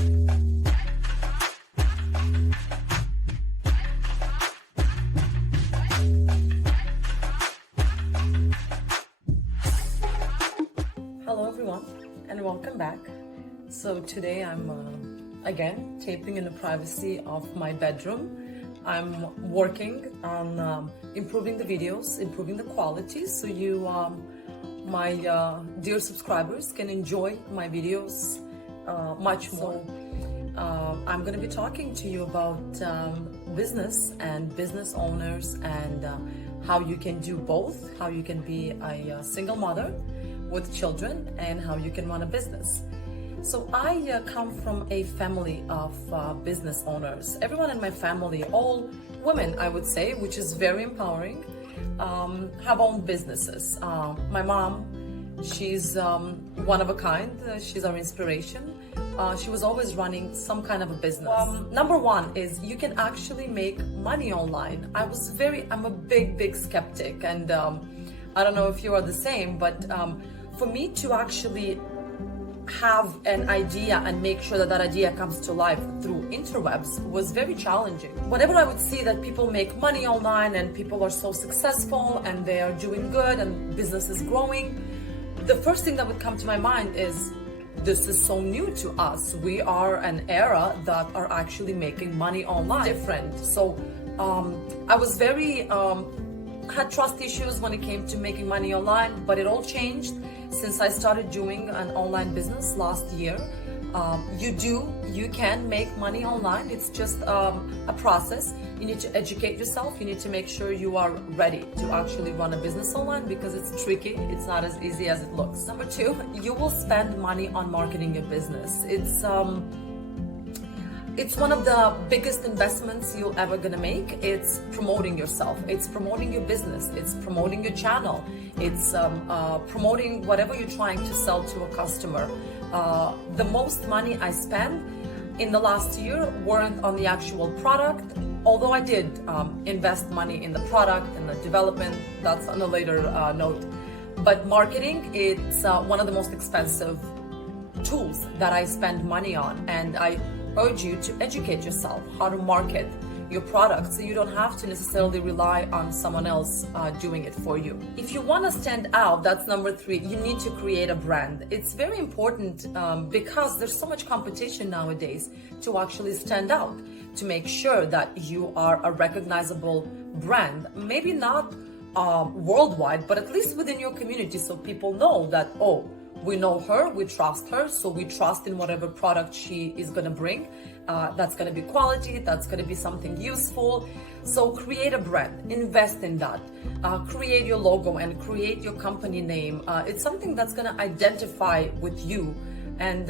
Hello everyone and welcome back. So today I'm again taping in the privacy of my bedroom. I'm working on improving the videos, improving the quality so you, my dear subscribers, can enjoy my videos much more. I'm going to be talking to you about business and business owners and how you can do both, how you can be a single mother with children and how you can run a business. So I come from a family of business owners. Everyone in my family, all women I would say, which is very empowering, have owned businesses. My mom, she's one of a kind. She's our inspiration. She was always running some kind of a business. Number one is you can actually make money online. I'm a big skeptic, and I don't know if you are the same, but for me to actually have an idea and make sure that that idea comes to life through interwebs was very challenging. Whenever I would see that people make money online and people are so successful and they are doing good and business is growing, the first thing that would come to my mind is, this is so new to us. We are an era that are actually making money online. Different. So I was had trust issues when it came to making money online, but it all changed since I started doing an online business last year. You can make money online. It's just a process. You need to educate yourself. You need to make sure you are ready to actually run a business online because it's tricky. It's not as easy as it looks. Number two, you will spend money on marketing your business. It's one of the biggest investments you're ever gonna make. It's promoting yourself. It's promoting your business. It's promoting your channel. It's promoting whatever you're trying to sell to a customer. The most money I spent in the last year weren't on the actual product, although I did invest money in the product and the development. That's on a later note. But marketing, it's one of the most expensive tools that I spend money on, and I urge you to educate yourself how to market your product so you don't have to necessarily rely on someone else doing it for you. If you want to stand out, that's number three, you need to create a brand. It's very important because there's so much competition nowadays to actually stand out, to make sure that you are a recognizable brand. Maybe not worldwide, but at least within your community, so people know that, oh, we know her, we trust her, so we trust in whatever product she is going to bring. That's going to be quality, that's going to be something useful. So create a brand, invest in that. Create your logo and create your company name. It's something that's going to identify with you. And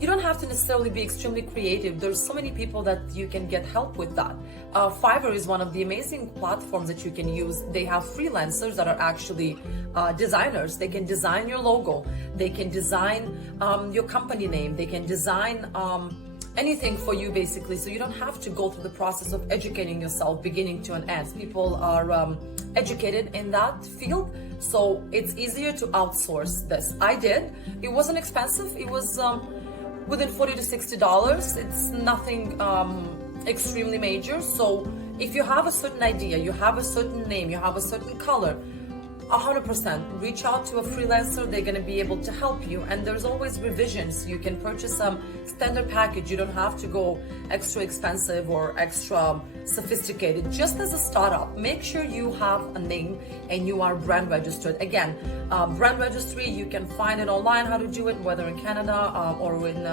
you don't have to necessarily be extremely creative. There's so many people that you can get help with that. Fiverr is one of the amazing platforms that you can use. They have freelancers that are actually designers. They can design your logo. They can design your company name. They can design anything for you basically. So you don't have to go through the process of educating yourself beginning to an end. People are educated in that field, so it's easier to outsource this. I did. It wasn't expensive. It was within $40 to $60. It's nothing extremely major. So if you have a certain idea, you have a certain name, you have a certain color, 100% reach out to a freelancer. They're going to be able to help you, and there's always revisions. You can purchase some standard package. You don't have to go extra expensive or extra sophisticated. Just as a startup, make sure you have a name and you are brand registered. Again, brand registry, you can find it online how to do it, whether in Canada or in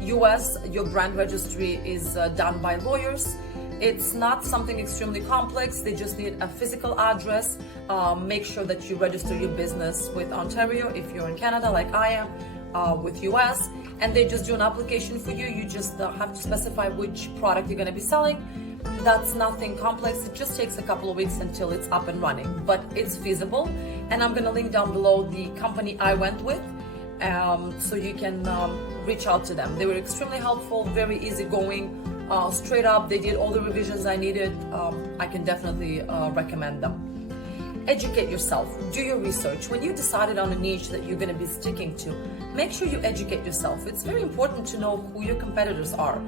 US. Your brand registry is done by lawyers. It's not something extremely complex. They just need a physical address. Make sure that you register your business with Ontario if you're in Canada like I am, with US, and they just do an application for you. You just have to specify which product you're going to be selling. That's nothing complex. It just takes a couple of weeks until it's up and running, but it's feasible. And I'm going to link down below the company I went with, so you can reach out to them. They were extremely helpful, very easygoing. Straight up, they did all the revisions I needed. I can definitely recommend them. educate yourself, do your research. When you decided on a niche that you're going to be sticking to, make sure you educate yourself. It's very important to know who your competitors are,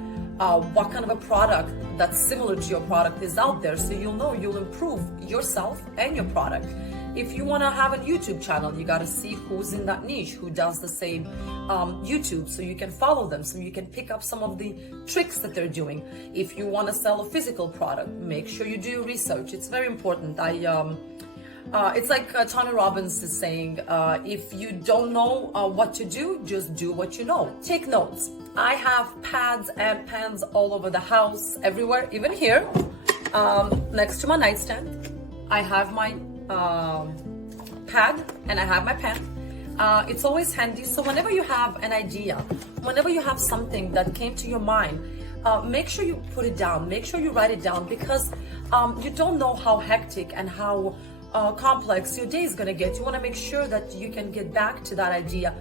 what kind of a product that's similar to your product is out there, so you'll know you'll improve yourself and your product. If you want to have a YouTube channel, you got to see who's in that niche, who does the same YouTube, so you can follow them, so you can pick up some of the tricks that they're doing. If you want to sell a physical product, make sure you do your research. It's very important. It's like Tony Robbins is saying, if you don't know what to do, just do what you know. Take notes. I have pads and pens all over the house, everywhere, even here, next to my nightstand. I have my pad and I have my pen. It's always handy. So whenever you have an idea, whenever you have something that came to your mind, make sure you put it down. Make sure you write it down, because you don't know how hectic and how complex your day is going to get. You want to make sure that you can get back to that idea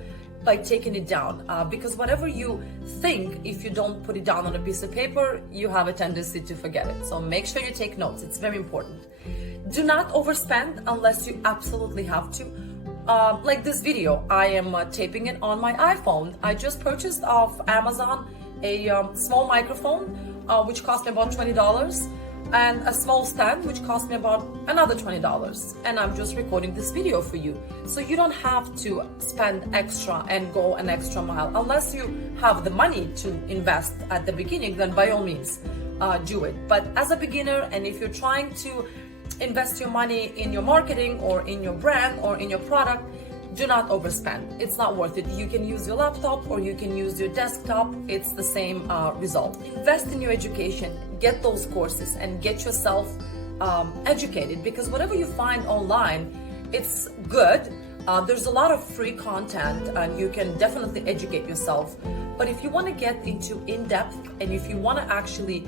by taking it down, because whatever you think, if you don't put it down on a piece of paper, you have a tendency to forget it. So make sure you take notes. It's very important. Do not overspend unless you absolutely have to. Like this video, I am taping it on my iPhone. I just purchased off Amazon a small microphone, which cost me about $20, and a small stand, which cost me about another $20. And I'm just recording this video for you. So you don't have to spend extra and go an extra mile. Unless you have the money to invest at the beginning, then by all means, do it. But as a beginner, and if you're trying to invest your money in your marketing or in your brand or in your product, do not overspend. It's not worth it. You can use your laptop or you can use your desktop. It's the same result. Invest in your education. Get those courses and get yourself educated, because whatever you find online, it's good. There's a lot of free content and you can definitely educate yourself. But if you want to get into in-depth, and if you want to actually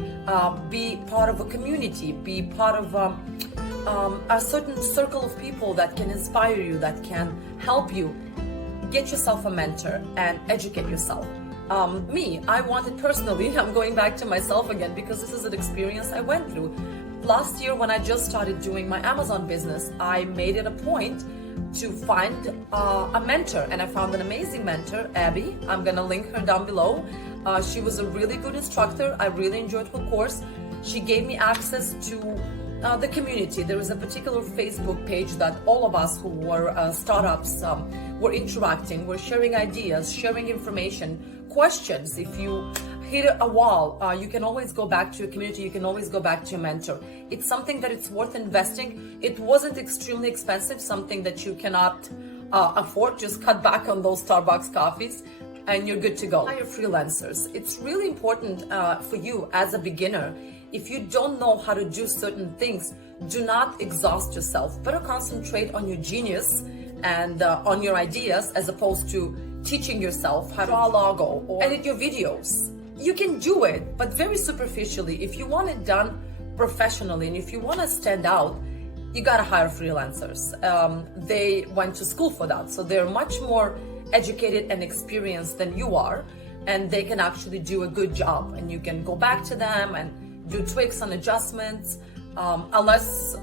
be part of a community, be part of a certain circle of people that can inspire you, that can help you, get yourself a mentor and educate yourself. I wanted personally, I'm going back to myself again, because this is an experience I went through. Last year when I just started doing my Amazon business, I made it a point to find a mentor, and I found an amazing mentor, Abby. I'm gonna link her down below. She was a really good instructor. I really enjoyed her course. She gave me access to the community. There was a particular Facebook page that all of us who were startups were interacting, were sharing ideas, sharing information, questions. If you hit a wall, you can always go back to your community. You can always go back to your mentor. It's something that it's worth investing. It wasn't extremely expensive, something that you cannot afford. Just cut back on those Starbucks coffees and you're good to go. Hire freelancers. It's really important for you as a beginner. If you don't know how to do certain things, do not exhaust yourself. Better concentrate on your genius and on your ideas, as opposed to teaching yourself how to draw a logo or edit your videos. You can do it, but very superficially. If you want it done professionally and if you want to stand out, you gotta hire freelancers. They went to school for that, so they're much more educated and experienced than you are, and they can actually do a good job. And you can go back to them and do tweaks and adjustments, unless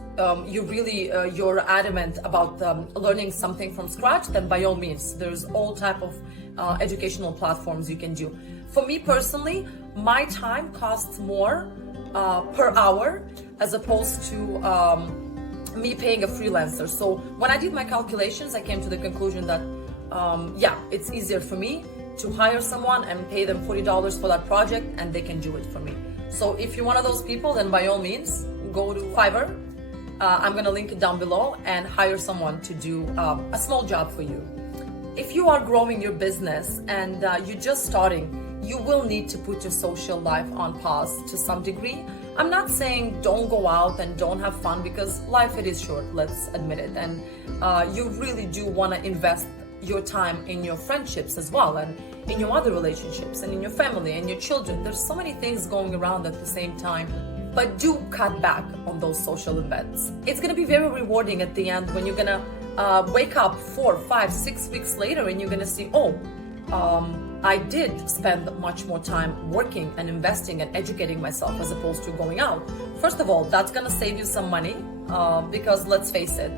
you're adamant about learning something from scratch. Then by all means, there's all type of educational platforms you can do. For me personally, my time costs more per hour as opposed to me paying a freelancer. So when I did my calculations, I came to the conclusion that it's easier for me to hire someone and pay them $40 for that project, and they can do it for me. So if you're one of those people, then by all means, go to Fiverr. I'm gonna link it down below, and hire someone to do a small job for you. If you are growing your business and you're just starting, you will need to put your social life on pause to some degree. I'm not saying don't go out and don't have fun, because life, it is short, let's admit it. And you really do want to invest your time in your friendships as well, and in your other relationships, and in your family and your children. There's so many things going around at the same time, but do cut back on those social events. It's gonna be very rewarding at the end when you're gonna wake up 4, 5, 6 weeks later and you're gonna see, I did spend much more time working and investing and educating myself as opposed to going out. First of all, that's gonna save you some money. because let's face it,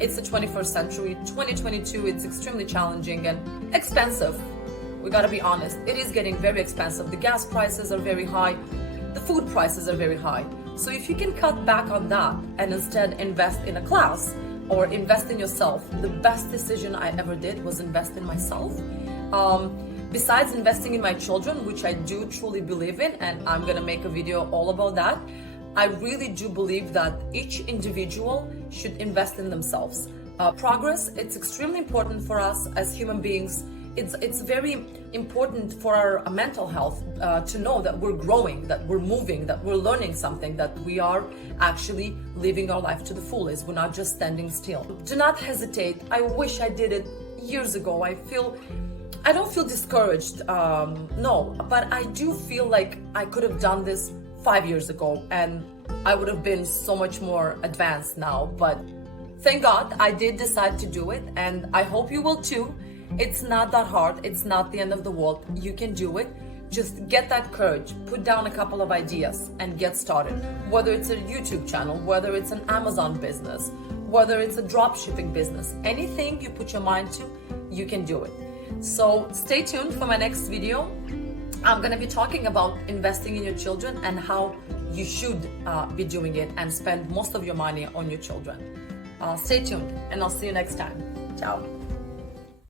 it's the 21st century, 2022, it's extremely challenging and expensive. We gotta be honest, it is getting very expensive. The gas prices are very high, the food prices are very high. So if you can cut back on that and instead invest in a class or invest in yourself, the best decision I ever did was invest in myself. Besides investing in my children, which I do truly believe in, and I'm gonna make a video all about that, I really do believe that each individual should invest in themselves. Progress, it's extremely important for us as human beings. It's very important for our mental health to know that we're growing, that we're moving, that we're learning something, that we are actually living our life to the fullest. We're not just standing still. Do not hesitate. I wish I did it years ago. I don't feel discouraged, no, but I do feel like I could have done this 5 years ago and I would have been so much more advanced now. But thank God I did decide to do it, and I hope you will too. It's not that hard. It's not the end of the world. You can do it. Just get that courage, put down a couple of ideas and get started. Whether it's a YouTube channel, whether it's an Amazon business, whether it's a drop shipping business, anything you put your mind to, you can do it. So stay tuned for my next video. I'm going to be talking about investing in your children and how you should be doing it and spend most of your money on your children. Stay tuned and I'll see you next time. Ciao.